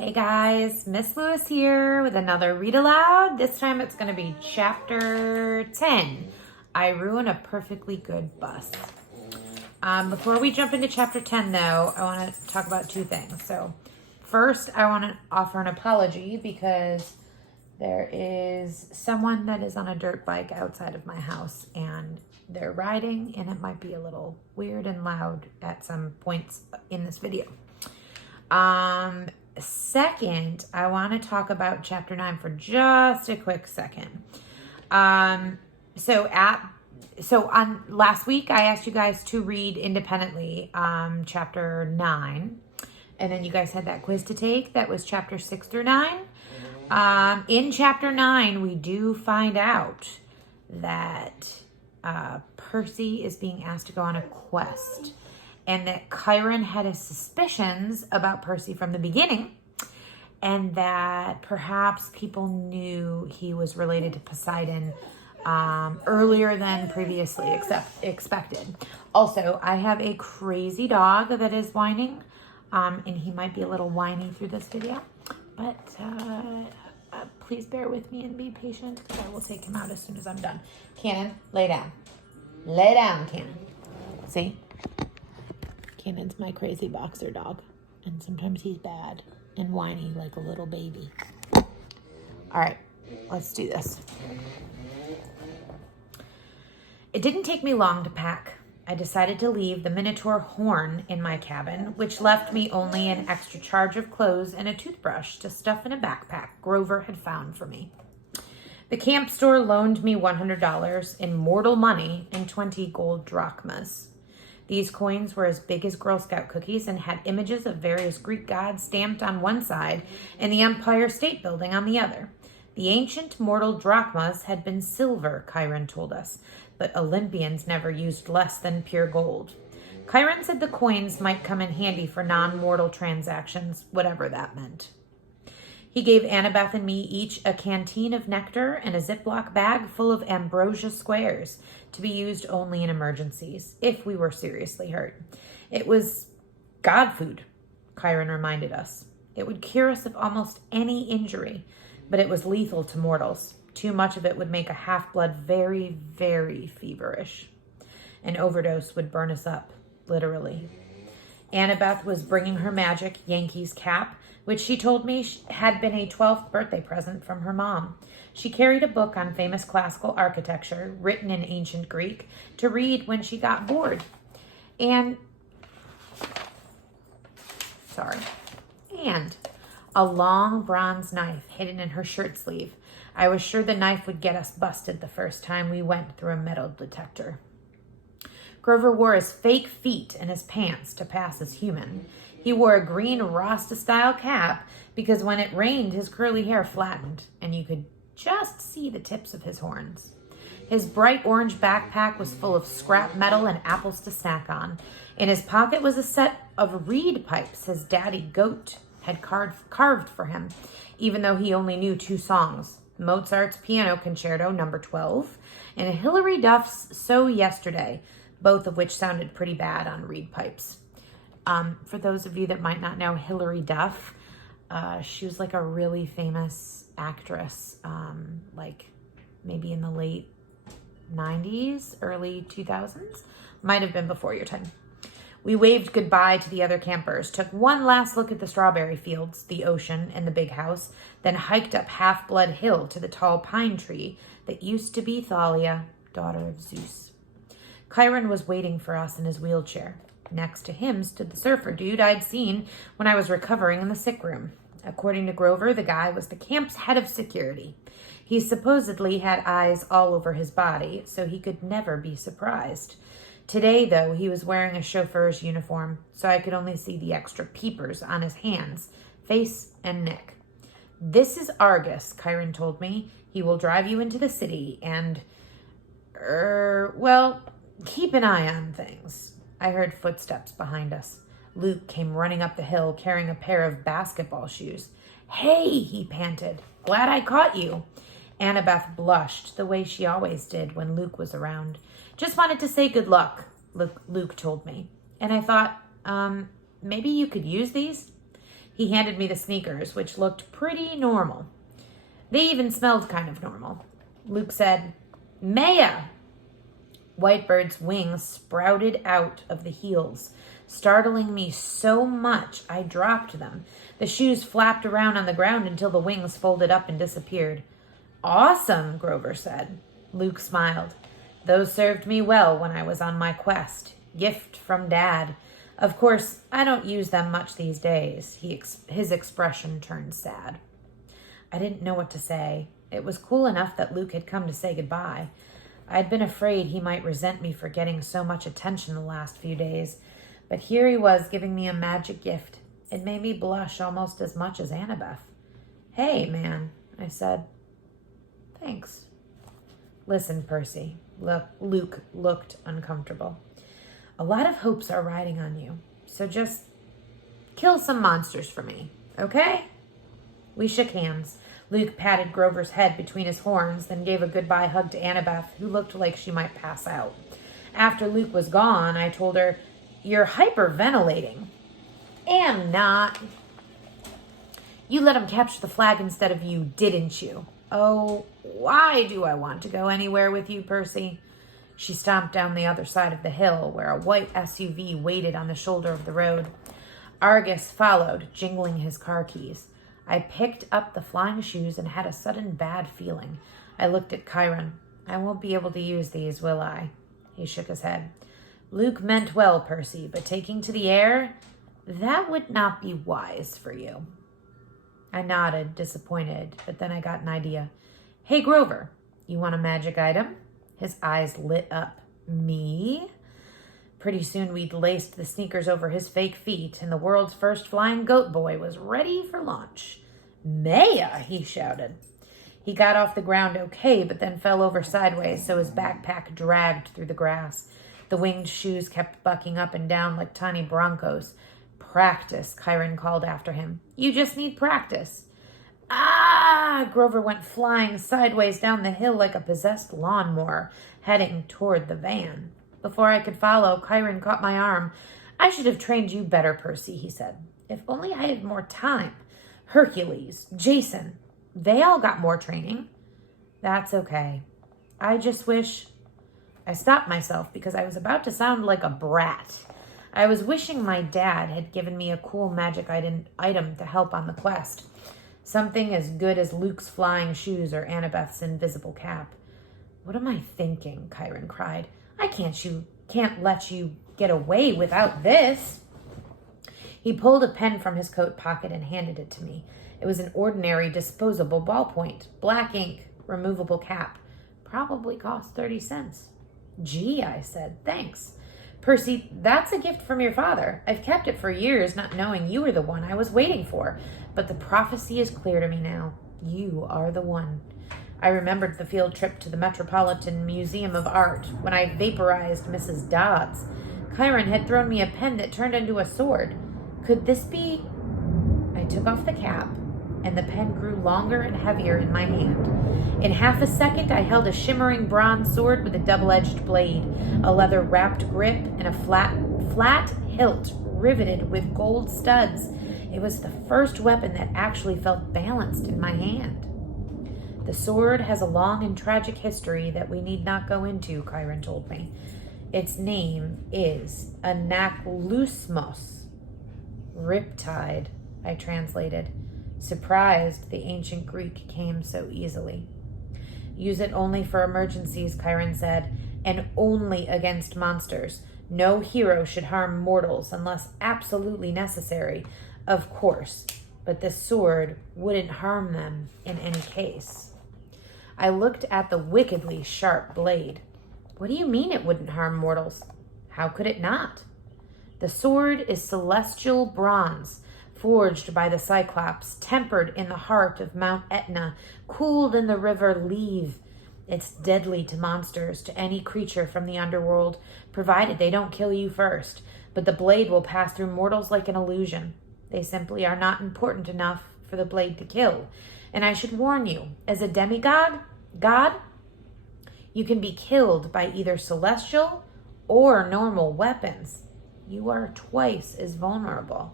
Hey guys, Miss Lewis here with another read aloud. This time it's going to be chapter 10. I ruin a perfectly good bus. Before we jump into chapter 10 though, I want to talk about two things. So first, I want to offer an apology because there is someone that is on a dirt bike outside of my house and they're riding and it might be a little weird and loud at some points in this video. Second, I want to talk about chapter 9 for just a quick second. So on last week, I asked you guys to read independently chapter 9. And then you guys had that quiz to take. That was chapter 6 through 9. In chapter 9, we do find out that Percy is being asked to go on a quest. And that Chiron had his suspicions about Percy from the beginning. And that perhaps people knew he was related to Poseidon earlier than previously expected. Also, I have a crazy dog that is whining. And he might be a little whiny through this video. But please bear with me and be patient because I will take him out as soon as I'm done. Cannon, lay down. Lay down, Cannon. See? Cannon's my crazy boxer dog, and sometimes he's bad and whiny like a little baby. All right, let's do this. It didn't take me long to pack. I decided to leave the Minotaur horn in my cabin, which left me only an extra charge of clothes and a toothbrush to stuff in a backpack Grover had found for me. The camp store loaned me $100 in mortal money and 20 gold drachmas. These coins were as big as Girl Scout cookies and had images of various Greek gods stamped on one side and the Empire State Building on the other. The ancient mortal drachmas had been silver, Chiron told us, but Olympians never used less than pure gold. Chiron said the coins might come in handy for non-mortal transactions, whatever that meant. He gave Annabeth and me each a canteen of nectar and a Ziploc bag full of ambrosia squares to be used only in emergencies, if we were seriously hurt. It was god food, Chiron reminded us. It would cure us of almost any injury, but it was lethal to mortals. Too much of it would make a half-blood very, very feverish. An overdose would burn us up, literally. Annabeth was bringing her magic Yankees cap, which she told me had been a 12th birthday present from her mom. She carried a book on famous classical architecture, written in ancient Greek, to read when she got bored. And a long bronze knife hidden in her shirt sleeve. I was sure the knife would get us busted the first time we went through a metal detector. Grover wore his fake feet and his pants to pass as human. He wore a green Rasta-style cap because when it rained, his curly hair flattened and you could just see the tips of his horns. His bright orange backpack was full of scrap metal and apples to snack on. In his pocket was a set of reed pipes his daddy Goat had carved for him, even though he only knew 2 songs, Mozart's Piano Concerto No. 12 and Hilary Duff's So Yesterday, both of which sounded pretty bad on reed pipes. For those of you that might not know Hilary Duff, she was like a really famous actress, like maybe in the late 90s, early 2000s. Might have been before your time. We waved goodbye to the other campers, took one last look at the strawberry fields, the ocean, and the big house, then hiked up Half-Blood Hill to the tall pine tree that used to be Thalia, daughter of Zeus. Chiron was waiting for us in his wheelchair. Next to him stood the surfer dude I'd seen when I was recovering in the sick room. According to Grover, the guy was the camp's head of security. He supposedly had eyes all over his body, so he could never be surprised. Today, though, he was wearing a chauffeur's uniform, so I could only see the extra peepers on his hands, face, and neck. This is Argus, Chiron told me. He will drive you into the city and, keep an eye on things. I heard footsteps behind us. Luke came running up the hill carrying a pair of basketball shoes. Hey, he panted. Glad I caught you. Annabeth blushed the way she always did when Luke was around. Just wanted to say good luck, Luke told me. And I thought, maybe you could use these? He handed me the sneakers, which looked pretty normal. They even smelled kind of normal. Luke said, "Maya!" Whitebird's wings sprouted out of the heels, startling me so much I dropped them. The shoes flapped around on the ground until the wings folded up and disappeared. "Awesome," Grover said. Luke smiled. "Those served me well when I was on my quest. Gift from Dad. Of course, I don't use them much these days." His expression turned sad. I didn't know what to say. It was cool enough that Luke had come to say goodbye. I'd been afraid he might resent me for getting so much attention the last few days, but here he was giving me a magic gift. It made me blush almost as much as Annabeth. "Hey, man," I said. "Thanks." "Listen, Percy." Luke looked uncomfortable. "A lot of hopes are riding on you, so just kill some monsters for me, okay?" We shook hands. Luke patted Grover's head between his horns, then gave a goodbye hug to Annabeth, who looked like she might pass out. After Luke was gone, I told her, "You're hyperventilating." "Am not." "You let him capture the flag instead of you, didn't you?" "Oh, why do I want to go anywhere with you, Percy?" She stomped down the other side of the hill, where a white SUV waited on the shoulder of the road. Argus followed, jingling his car keys. I picked up the flying shoes and had a sudden bad feeling. I looked at Chiron. "I won't be able to use these, will I?" He shook his head. "Luke meant well, Percy, but taking to the air, that would not be wise for you." I nodded, disappointed, but then I got an idea. "Hey, Grover, you want a magic item?" His eyes lit up. "Me?" Pretty soon we'd laced the sneakers over his fake feet, and the world's first flying goat boy was ready for launch. "Maya!" he shouted. He got off the ground okay, but then fell over sideways, so his backpack dragged through the grass. The winged shoes kept bucking up and down like tiny broncos. "Practice," Chiron called after him. "You just need practice." "Ah!" Grover went flying sideways down the hill like a possessed lawnmower, heading toward the van. Before I could follow, Chiron caught my arm. "I should have trained you better, Percy," he said. "If only I had more time. Hercules, Jason, they all got more training." "That's okay. I just wish..." I stopped myself because I was about to sound like a brat. I was wishing my dad had given me a cool magic item to help on the quest. Something as good as Luke's flying shoes or Annabeth's invisible cap. "What am I thinking?" Chiron cried. I can't let you get away without this." He pulled a pen from his coat pocket and handed it to me. It was an ordinary disposable ballpoint, black ink, removable cap. Probably cost 30 cents. "Gee," I said, "thanks." "Percy, that's a gift from your father. I've kept it for years, not knowing you were the one I was waiting for. But the prophecy is clear to me now. You are the one." I remembered the field trip to the Metropolitan Museum of Art when I vaporized Mrs. Dodds. Chiron had thrown me a pen that turned into a sword. Could this be... I took off the cap, and the pen grew longer and heavier in my hand. In half a second, I held a shimmering bronze sword with a double-edged blade, a leather-wrapped grip, and a flat hilt riveted with gold studs. It was the first weapon that actually felt balanced in my hand. "The sword has a long and tragic history that we need not go into," Chiron told me. "Its name is Anaklusmos." "Riptide," I translated. Surprised the ancient Greek came so easily. "Use it only for emergencies," Chiron said, "and only against monsters. No hero should harm mortals unless absolutely necessary, of course, but this sword wouldn't harm them in any case." I looked at the wickedly sharp blade. "What do you mean it wouldn't harm mortals? How could it not?" "The sword is celestial bronze, forged by the Cyclops, tempered in the heart of Mount Etna, cooled in the river Leve. It's deadly to monsters, to any creature from the underworld, provided they don't kill you first. But the blade will pass through mortals like an illusion. They simply are not important enough for the blade to kill. And I should warn you, as a demigod, you can be killed by either celestial or normal weapons. You are twice as vulnerable."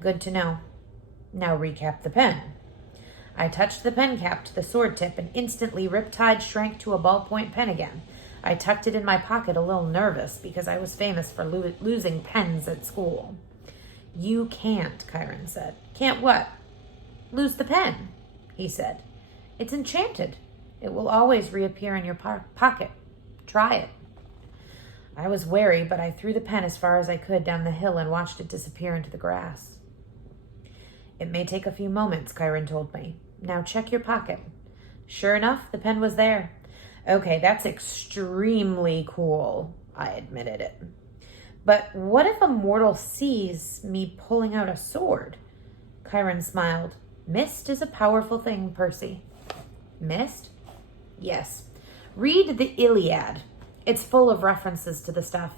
"Good to know." Now recap the pen. I touched the pen cap to the sword tip, and instantly Riptide shrank to a ballpoint pen again. I tucked it in my pocket, a little nervous, because I was famous for losing pens at school. You can't, Chiron said. Can't what? Lose the pen, he said. It's enchanted. It will always reappear in your pocket. Try it. I was wary, but I threw the pen as far as I could down the hill and watched it disappear into the grass. It may take a few moments, Chiron told me. Now check your pocket. Sure enough, the pen was there. Okay, that's extremely cool, I admitted it. But what if a mortal sees me pulling out a sword? Chiron smiled. Mist is a powerful thing, Percy. Mist? Yes. Read the Iliad. It's full of references to the stuff.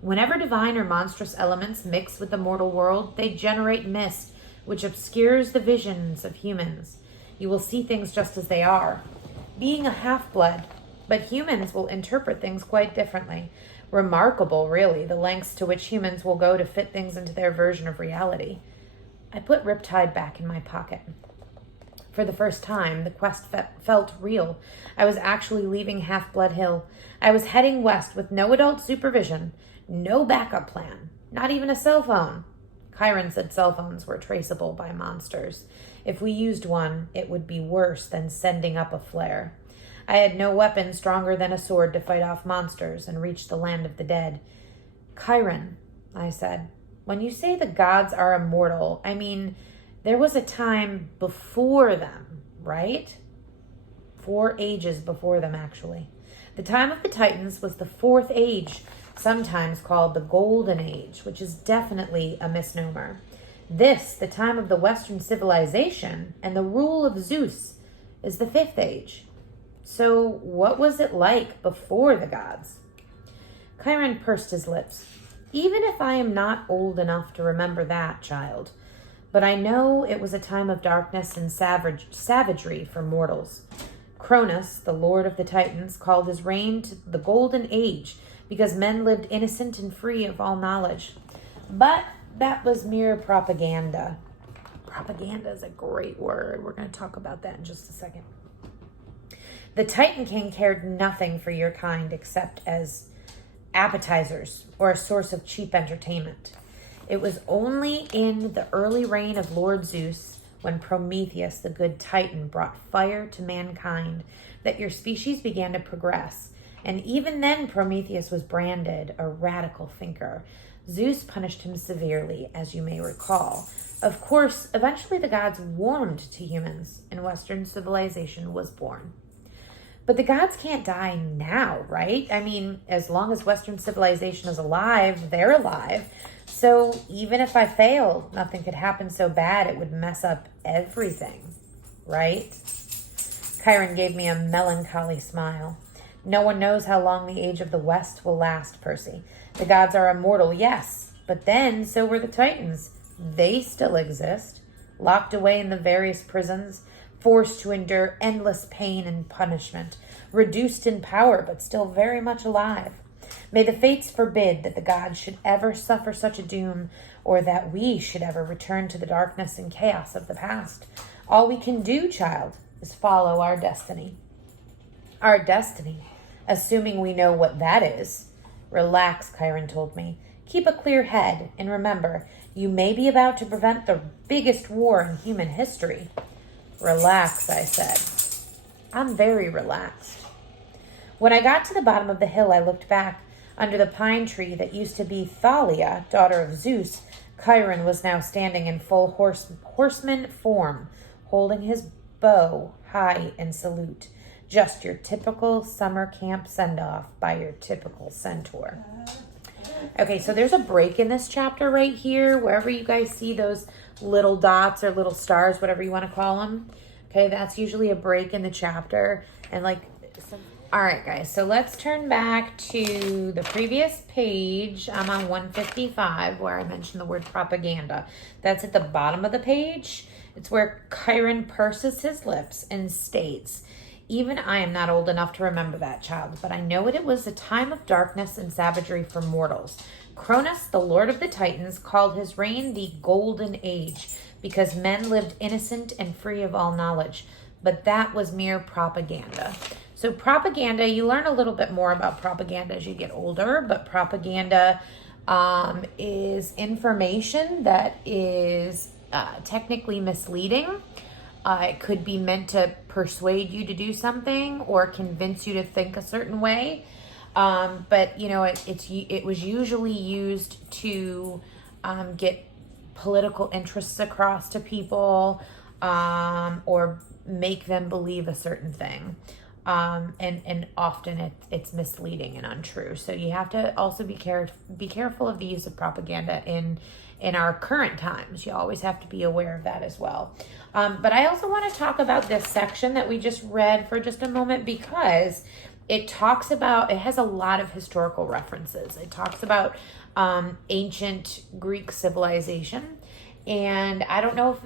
Whenever divine or monstrous elements mix with the mortal world, they generate mist, which obscures the visions of humans. You will see things just as they are. Being a half-blood, but humans will interpret things quite differently. Remarkable, really, the lengths to which humans will go to fit things into their version of reality. I put Riptide back in my pocket. For the first time, the quest felt real. I was actually leaving Half-Blood Hill. I was heading west with no adult supervision, no backup plan, not even a cell phone. Chiron said cell phones were traceable by monsters. If we used one, it would be worse than sending up a flare. I had no weapon stronger than a sword to fight off monsters and reach the land of the dead. Chiron, I said, when you say the gods are immortal, I mean, there was a time before them, right? 4 ages before them, actually. The time of the Titans was the 4th age, sometimes called the Golden Age, which is definitely a misnomer. This, the time of the Western civilization and the rule of Zeus, is the 5th age. So what was it like before the gods? Chiron pursed his lips. Even if I am not old enough to remember that, child, but I know it was a time of darkness and savagery for mortals. Cronus, the lord of the Titans, called his reign the Golden Age because men lived innocent and free of all knowledge. But that was mere propaganda. Propaganda is a great word. We're going to talk about that in just a second. The Titan King cared nothing for your kind except as appetizers or a source of cheap entertainment. It was only in the early reign of Lord Zeus, when Prometheus, the good Titan, brought fire to mankind, that your species began to progress. And even then, Prometheus was branded a radical thinker. Zeus punished him severely, as you may recall. Of course, eventually the gods warmed to humans, and Western civilization was born. But the gods can't die now, right? I mean, as long as Western civilization is alive, they're alive. So even if I failed, nothing could happen so bad it would mess up everything, right? Chiron gave me a melancholy smile. No one knows how long the age of the West will last, Percy. The gods are immortal, yes, but then so were the Titans. They still exist, locked away in the various prisons, forced to endure endless pain and punishment, reduced in power, but still very much alive. May the fates forbid that the gods should ever suffer such a doom, or that we should ever return to the darkness and chaos of the past. All we can do, child, is follow our destiny. Our destiny, assuming we know what that is. Relax, Chiron told me. Keep a clear head, and remember, you may be about to prevent the biggest war in human history. Relax, I said. I'm very relaxed. When I got to the bottom of the hill, I looked back. Under the pine tree that used to be Thalia, daughter of Zeus, Chiron was now standing in full horseman form, holding his bow high in salute. Just your typical summer camp send-off by your typical centaur. Okay, so there's a break in this chapter right here, wherever you guys see those little dots or little stars, whatever you want to call them. Okay, that's usually a break in the chapter. And all right, guys, so let's turn back to the previous page. I'm on 155, where I mentioned the word propaganda. That's at the bottom of the page. It's where Chiron purses his lips and states, even I am not old enough to remember that, child, but I know it was a time of darkness and savagery for mortals. Cronus, the lord of the Titans, called his reign the Golden Age because men lived innocent and free of all knowledge. But that was mere propaganda. So propaganda, you learn a little bit more about propaganda as you get older, but propaganda is information that is technically misleading. It could be meant to persuade you to do something or convince you to think a certain way. But it was usually used to get political interests across to people, or make them believe a certain thing. And often it's misleading and untrue. So you have to also be careful of the use of propaganda in our current times. You always have to be aware of that as well. But I also want to talk about this section that we just read for just a moment, because it has a lot of historical references. It talks about ancient Greek civilization, and I don't know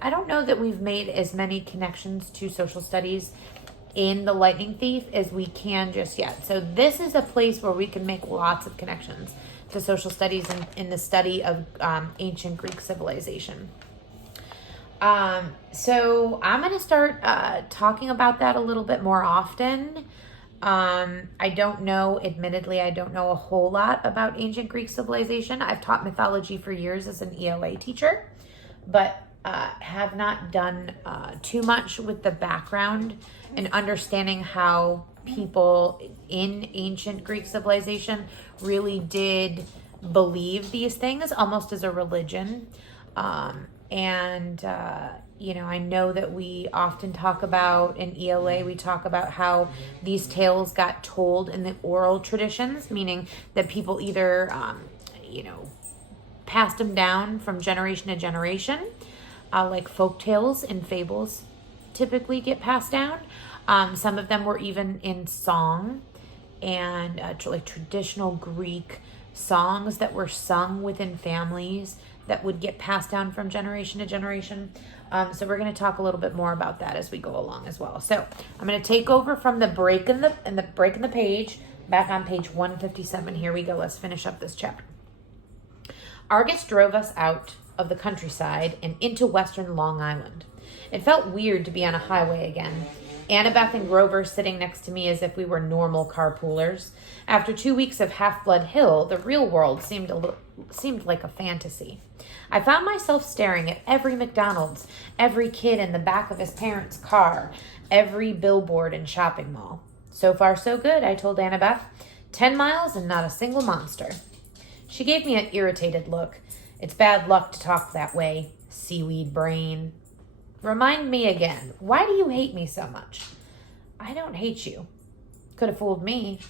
that we've made as many connections to social studies in The Lightning Thief as we can just yet. So this is a place where we can make lots of connections to social studies in the study of ancient Greek civilization. So I'm going to start talking about that a little bit more often. Admittedly, I don't know a whole lot about ancient Greek civilization. I've taught mythology for years as an ELA teacher, but have not done too much with the background and understanding how people in ancient Greek civilization really did believe these things almost as a religion. I know that we often talk about in ELA, we talk about how these tales got told in the oral traditions, meaning that people either, passed them down from generation to generation, like folk tales and fables typically get passed down. Some of them were even in song, and like traditional Greek songs that were sung within families that would get passed down from generation to generation. So we're going to talk a little bit more about that as we go along as well. So I'm going to take over from the break in the page, back on page 157. Here we go. Let's finish up this chapter. Argus drove us out of the countryside and into western Long Island. It felt weird to be on a highway again. Annabeth and Grover sitting next to me as if we were normal carpoolers. After 2 weeks of Half-Blood Hill, the real world seemed like a fantasy. I found myself staring at every McDonald's, every kid in the back of his parents' car, every billboard and shopping mall. So far, so good, I told Annabeth. 10 miles and not a single monster. She gave me an irritated look. It's bad luck to talk that way, seaweed brain. Remind me again, why do you hate me so much? I don't hate you. Could have fooled me.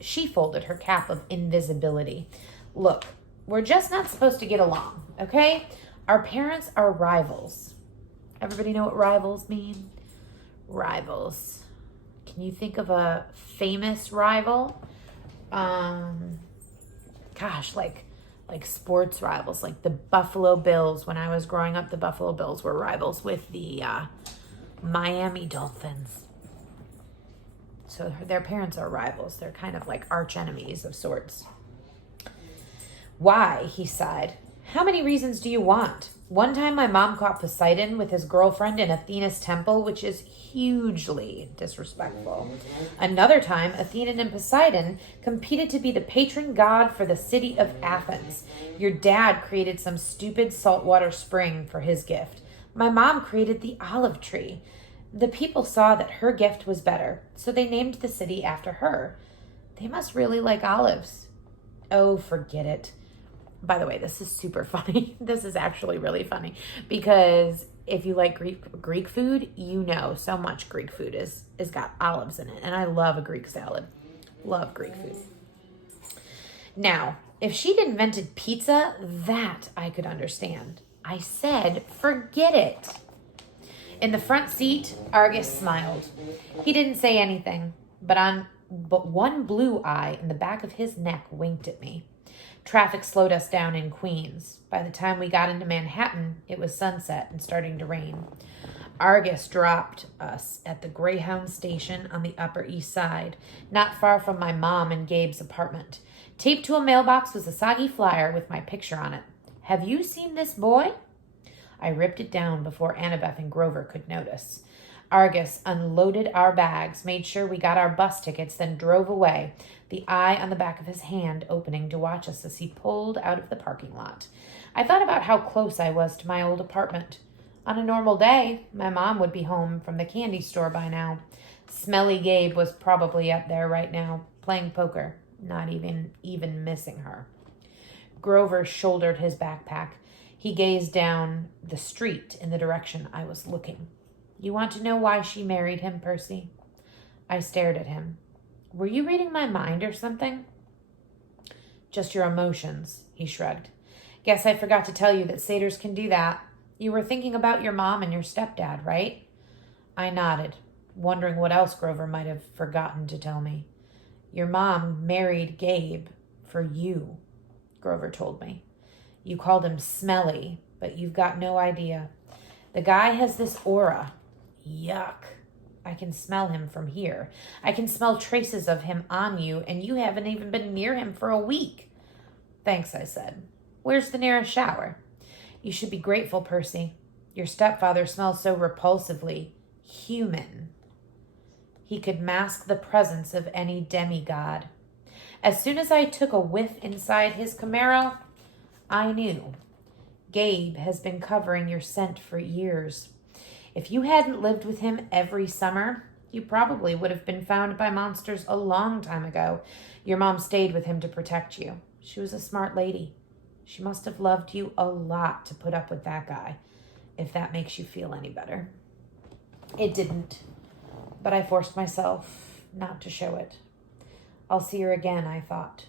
She folded her cap of invisibility. Look, we're just not supposed to get along, okay? Our parents are rivals. Everybody know what rivals mean? Rivals. Can you think of a famous rival? Like sports rivals, like the Buffalo Bills. When I was growing up, the Buffalo Bills were rivals with the Miami Dolphins. So their parents are rivals. They're kind of like arch enemies of sorts. Why? He sighed. How many reasons do you want? One time my mom caught Poseidon with his girlfriend in Athena's temple, which is hugely disrespectful. Another time, Athena and Poseidon competed to be the patron god for the city of Athens. Your dad created some stupid saltwater spring for his gift. My mom created the olive tree. The people saw that her gift was better, so they named the city after her. They must really like olives. Oh, forget it. By the way, this is super funny. This is actually really funny because if you like Greek food, so much Greek food is got olives in it. And I love a Greek salad. Love Greek food. Now, if she'd invented pizza, that I could understand. I said, forget it. In the front seat, Argus smiled. He didn't say anything, but one blue eye in the back of his neck winked at me. Traffic slowed us down in Queens. By the time we got into Manhattan, it was sunset and starting to rain. Argus dropped us at the Greyhound station on the Upper East Side, not far from my mom and Gabe's apartment. Taped to a mailbox was a soggy flyer with my picture on it. Have you seen this boy? I ripped it down before Annabeth and Grover could notice. Argus unloaded our bags, made sure we got our bus tickets, then drove away, the eye on the back of his hand opening to watch us as he pulled out of the parking lot. I thought about how close I was to my old apartment. On a normal day, my mom would be home from the candy store by now. Smelly Gabe was probably up there right now, playing poker, not even missing her. Grover shouldered his backpack. He gazed down the street in the direction I was looking. You want to know why she married him, Percy? I stared at him. Were you reading my mind or something? Just your emotions, he shrugged. Guess I forgot to tell you that satyrs can do that. You were thinking about your mom and your stepdad, right? I nodded, wondering what else Grover might have forgotten to tell me. Your mom married Gabe for you, Grover told me. You called him smelly, but you've got no idea. The guy has this aura. Yuck. I can smell him from here. I can smell traces of him on you, and you haven't even been near him for a week. Thanks, I said. Where's the nearest shower? You should be grateful, Percy. Your stepfather smells so repulsively human. He could mask the presence of any demigod. As soon as I took a whiff inside his Camaro, I knew. Gabe has been covering your scent for years. If you hadn't lived with him every summer, you probably would have been found by monsters a long time ago. Your mom stayed with him to protect you. She was a smart lady. She must have loved you a lot to put up with that guy, if that makes you feel any better. It didn't, but I forced myself not to show it. I'll see her again, I thought.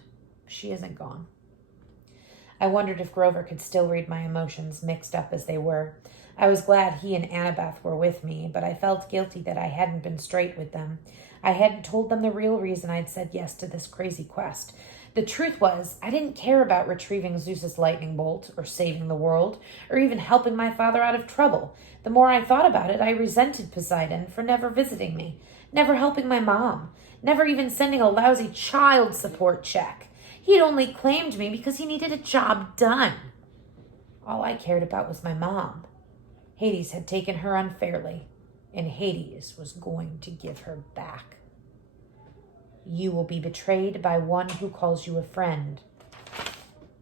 She isn't gone. I wondered if Grover could still read my emotions, mixed up as they were. I was glad he and Annabeth were with me, but I felt guilty that I hadn't been straight with them. I hadn't told them the real reason I'd said yes to this crazy quest. The truth was, I didn't care about retrieving Zeus's lightning bolt, or saving the world, or even helping my father out of trouble. The more I thought about it, I resented Poseidon for never visiting me, never helping my mom, never even sending a lousy child support check. He'd only claimed me because he needed a job done. All I cared about was my mom. Hades had taken her unfairly, and Hades was going to give her back. You will be betrayed by one who calls you a friend,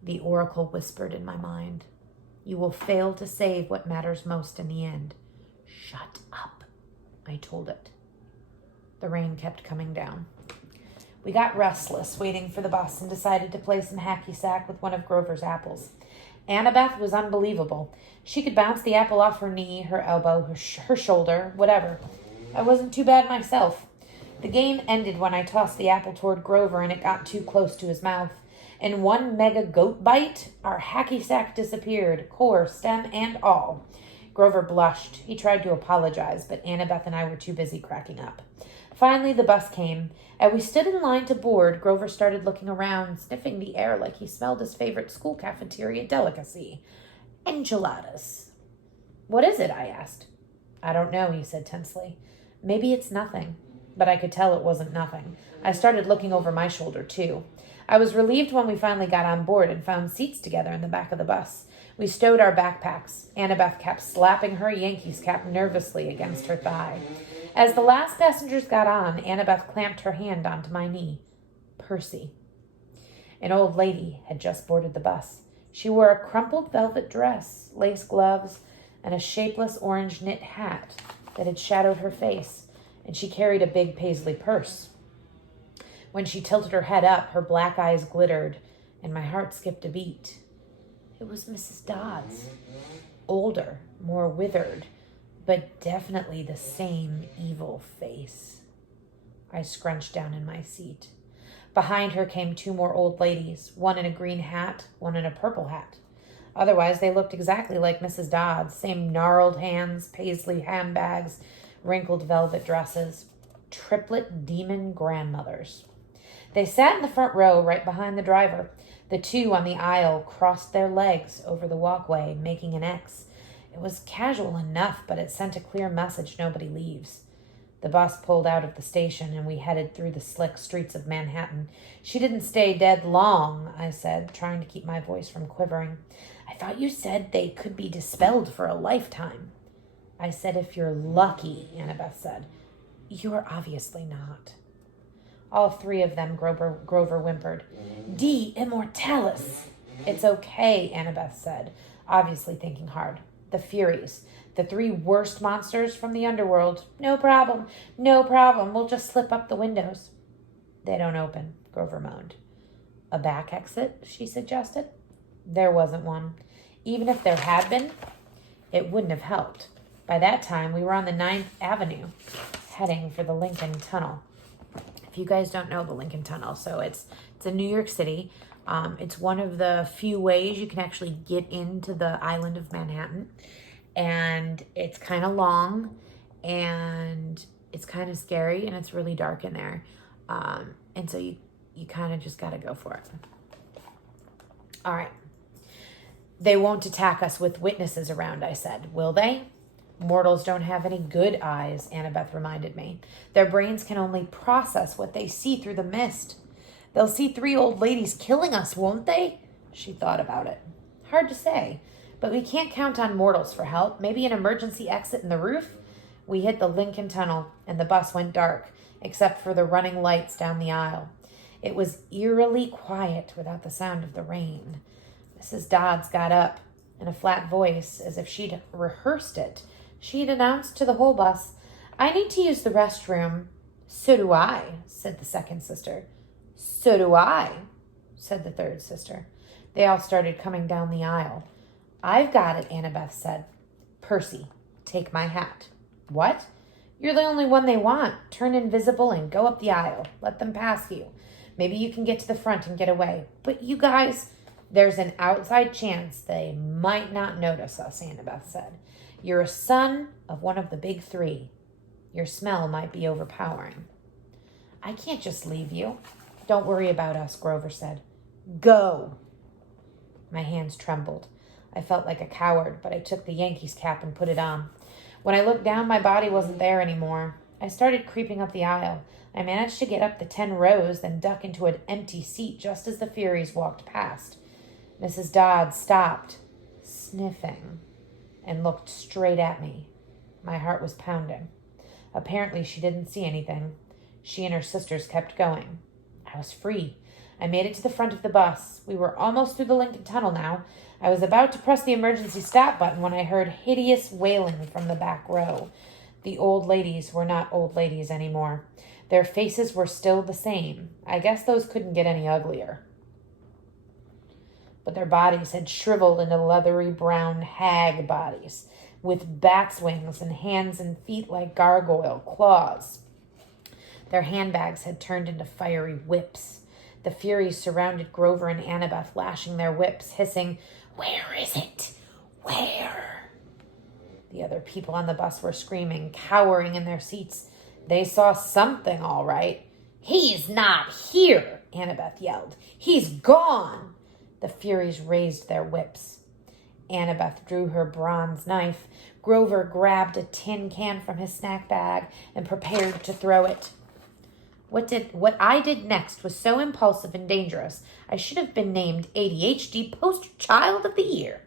the oracle whispered in my mind. You will fail to save what matters most in the end. Shut up, I told it. The rain kept coming down. We got restless waiting for the bus and decided to play some hacky sack with one of Grover's apples. Annabeth was unbelievable. She could bounce the apple off her knee, her elbow, her shoulder, whatever. I wasn't too bad myself. The game ended when I tossed the apple toward Grover and it got too close to his mouth. In one mega goat bite, our hacky sack disappeared, core, stem, and all. Grover blushed. He tried to apologize, but Annabeth and I were too busy cracking up. Finally, the bus came. As we stood in line to board, Grover started looking around, sniffing the air like he smelled his favorite school cafeteria delicacy. Enchiladas. What is it? I asked. I don't know, he said tensely. Maybe it's nothing. But I could tell it wasn't nothing. I started looking over my shoulder, too. I was relieved when we finally got on board and found seats together in the back of the bus. We stowed our backpacks. Annabeth kept slapping her Yankees cap nervously against her thigh. As the last passengers got on, Annabeth clamped her hand onto my knee. Percy. An old lady had just boarded the bus. She wore a crumpled velvet dress, lace gloves, and a shapeless orange knit hat that had shadowed her face, and she carried a big paisley purse. When she tilted her head up, her black eyes glittered, and my heart skipped a beat. It was Mrs. Dodds. Older, more withered, but definitely the same evil face. I scrunched down in my seat. Behind her came two more old ladies, one in a green hat, one in a purple hat. Otherwise, they looked exactly like Mrs. Dodds, same gnarled hands, paisley handbags, wrinkled velvet dresses, triplet demon grandmothers. They sat in the front row right behind the driver. The two on the aisle crossed their legs over the walkway, making an X. It was casual enough, but it sent a clear message: nobody leaves. The bus pulled out of the station and we headed through the slick streets of Manhattan. She didn't stay dead long, I said, trying to keep my voice from quivering. I thought you said they could be dispelled for a lifetime. I said if you're lucky, Annabeth said. You are obviously not. All three of them, Grover whimpered. De immortalis. It's okay, Annabeth said, obviously thinking hard. The Furies. The three worst monsters from the underworld. No problem. No problem. We'll just slip up the windows. They don't open, Grover moaned. A back exit, she suggested. There wasn't one. Even if there had been, it wouldn't have helped. By that time, we were on the 9th Avenue, heading for the Lincoln Tunnel. If you guys don't know the Lincoln Tunnel, so it's in New York City. It's one of the few ways you can actually get into the island of Manhattan. And it's kind of long, and it's kind of scary, and it's really dark in there. And so you kind of just got to go for it. All right. They won't attack us with witnesses around, I said. Will they? Mortals don't have any good eyes, Annabeth reminded me. Their brains can only process what they see through the mist. They'll see 3 old ladies killing us, won't they? She thought about it. Hard to say. But we can't count on mortals for help. Maybe an emergency exit in the roof? We hit the Lincoln Tunnel, and the bus went dark, except for the running lights down the aisle. It was eerily quiet without the sound of the rain. Mrs. Dodds got up. In a flat voice, as if she'd rehearsed it, she'd announced to the whole bus, I need to use the restroom. So do I, said the second sister. So do I, said the third sister. They all started coming down the aisle. I've got it, Annabeth said. Percy, take my hat. What? You're the only one they want. Turn invisible and go up the aisle. Let them pass you. Maybe you can get to the front and get away. But you guys, there's an outside chance they might not notice us, Annabeth said. You're a son of one of the big 3. Your smell might be overpowering. I can't just leave you. Don't worry about us, Grover said. Go. My hands trembled. I felt like a coward, but I took the Yankees cap and put it on. When I looked down, my body wasn't there anymore. I started creeping up the aisle. I managed to get up the 10 rows, then duck into an empty seat just as the Furies walked past. Mrs. Dodd stopped, sniffing, and looked straight at me. My heart was pounding. Apparently, she didn't see anything. She and her sisters kept going. I was free. I made it to the front of the bus. We were almost through the Lincoln Tunnel now. I was about to press the emergency stop button when I heard hideous wailing from the back row. The old ladies were not old ladies anymore. Their faces were still the same. I guess those couldn't get any uglier. But their bodies had shriveled into leathery brown hag bodies, with bats' wings and hands and feet like gargoyle claws. Their handbags had turned into fiery whips. The Furies surrounded Grover and Annabeth, lashing their whips, hissing, Where is it? Where? The other people on the bus were screaming, cowering in their seats. They saw something, all right. He's not here, Annabeth yelled. He's gone. The Furies raised their whips. Annabeth drew her bronze knife. Grover grabbed a tin can from his snack bag and prepared to throw it. What I did next was so impulsive and dangerous, I should have been named ADHD Poster Child of the Year.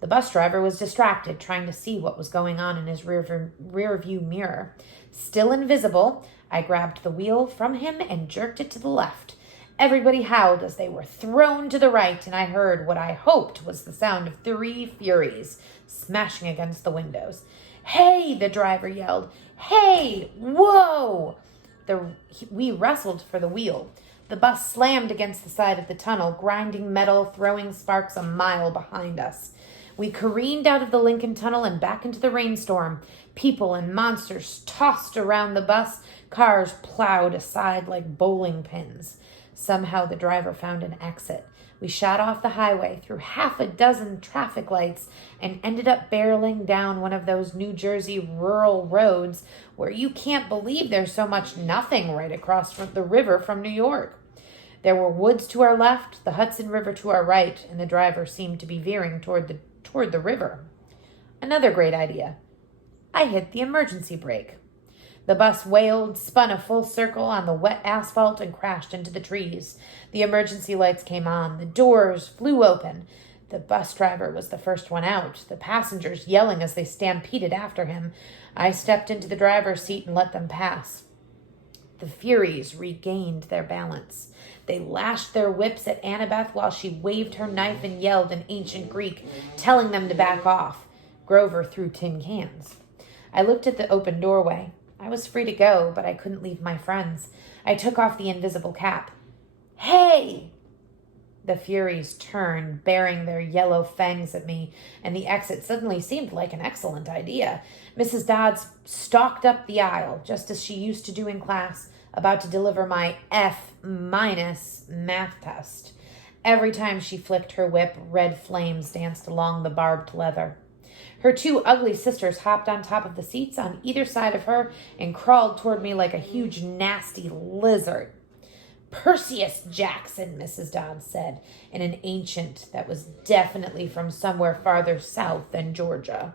The bus driver was distracted, trying to see what was going on in his rear view mirror. Still invisible, I grabbed the wheel from him and jerked it to the left. Everybody howled as they were thrown to the right, and I heard what I hoped was the sound of 3 Furies smashing against the windows. Hey, the driver yelled. Hey, whoa! We wrestled for the wheel. The bus slammed against the side of the tunnel, grinding metal, throwing sparks a mile behind us. We careened out of the Lincoln Tunnel and back into the rainstorm. People and monsters tossed around the bus. Cars plowed aside like bowling pins. Somehow the driver found an exit. We shot off the highway through 6 traffic lights and ended up barreling down one of those New Jersey rural roads where you can't believe there's so much nothing right across from the river from New York. There were woods to our left, the Hudson River to our right, and the driver seemed to be veering toward the river. Another great idea. I hit the emergency brake. The bus wailed, spun a full circle on the wet asphalt, and crashed into the trees. The emergency lights came on. The doors flew open. The bus driver was the first one out, the passengers yelling as they stampeded after him. I stepped into the driver's seat and let them pass. The Furies regained their balance. They lashed their whips at Annabeth while she waved her knife and yelled in ancient Greek, telling them to back off. Grover threw tin cans. I looked at the open doorway. I was free to go, but I couldn't leave my friends. I took off the invisible cap. Hey! The Furies turned, baring their yellow fangs at me, and the exit suddenly seemed like an excellent idea. Mrs. Dodds stalked up the aisle, just as she used to do in class, about to deliver my F- math test. Every time she flicked her whip, red flames danced along the barbed leather. Her two ugly sisters hopped on top of the seats on either side of her and crawled toward me like a huge, nasty lizard. Perseus Jackson, Mrs. Dodds said, in an ancient that was definitely from somewhere farther south than Georgia.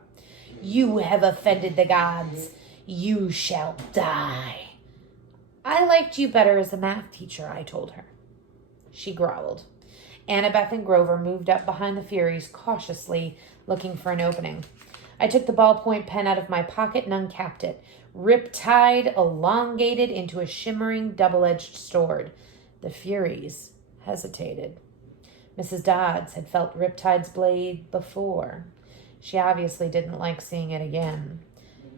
You have offended the gods. You shall die. I liked you better as a math teacher, I told her. She growled. Annabeth and Grover moved up behind the Furies cautiously, looking for an opening. I took the ballpoint pen out of my pocket and uncapped it. Riptide elongated into a shimmering double-edged sword. The Furies hesitated. Mrs. Dodds had felt Riptide's blade before. She obviously didn't like seeing it again.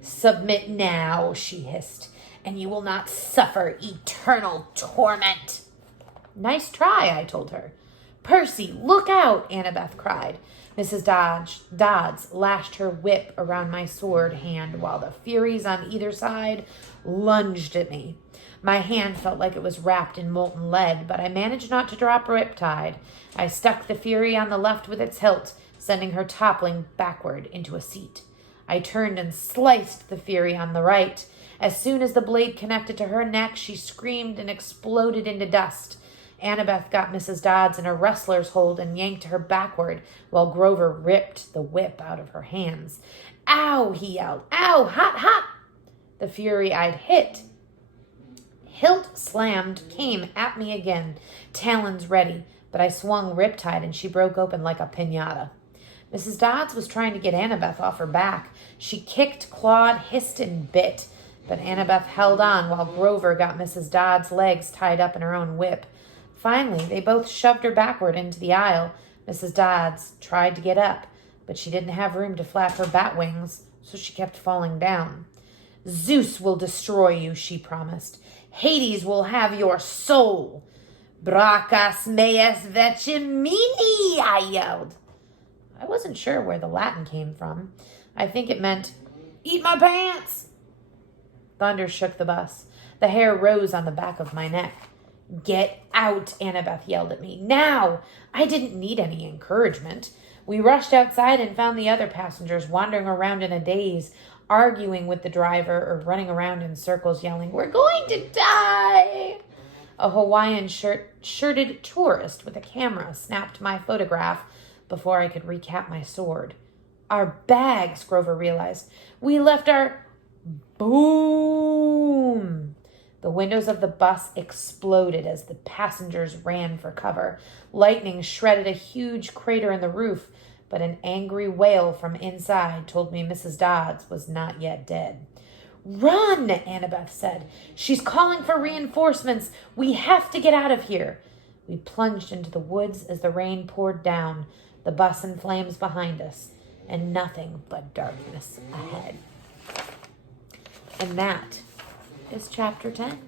Submit now, she hissed, and you will not suffer eternal torment. Nice try, I told her. Percy, look out, Annabeth cried. Mrs. Dodds lashed her whip around my sword hand while the Furies on either side lunged at me. My hand felt like it was wrapped in molten lead, but I managed not to drop Riptide. I stuck the Fury on the left with its hilt, sending her toppling backward into a seat. I turned and sliced the Fury on the right. As soon as the blade connected to her neck, she screamed and exploded into dust. Annabeth got Mrs. Dodds in a wrestler's hold and yanked her backward while Grover ripped the whip out of her hands. Ow, he yelled. Ow, hot, hot. The Fury I'd hit, hilt slammed, came at me again, talons ready, but I swung Riptide and she broke open like a piñata. Mrs. Dodds was trying to get Annabeth off her back. She kicked, clawed, hissed, and bit, but Annabeth held on while Grover got Mrs. Dodds' legs tied up in her own whip. Finally, they both shoved her backward into the aisle. Mrs. Dodds tried to get up, but she didn't have room to flap her bat wings, so she kept falling down. Zeus will destroy you, she promised. Hades will have your soul. Brachas meas vecimini, I yelled. I wasn't sure where the Latin came from. I think it meant, eat my pants. Thunder shook the bus. The hair rose on the back of my neck. Get out, Annabeth yelled at me. Now! I didn't need any encouragement. We rushed outside and found the other passengers wandering around in a daze, arguing with the driver or running around in circles yelling, We're going to die! A Hawaiian shirted tourist with a camera snapped my photograph before I could recap my sword. Our bags, Grover realized. We left our... Boom! The windows of the bus exploded as the passengers ran for cover. Lightning shredded a huge crater in the roof, but an angry wail from inside told me Mrs. Dodds was not yet dead. Run, Annabeth said. She's calling for reinforcements. We have to get out of here. We plunged into the woods as the rain poured down, the bus in flames behind us, and nothing but darkness ahead. And that is chapter 10.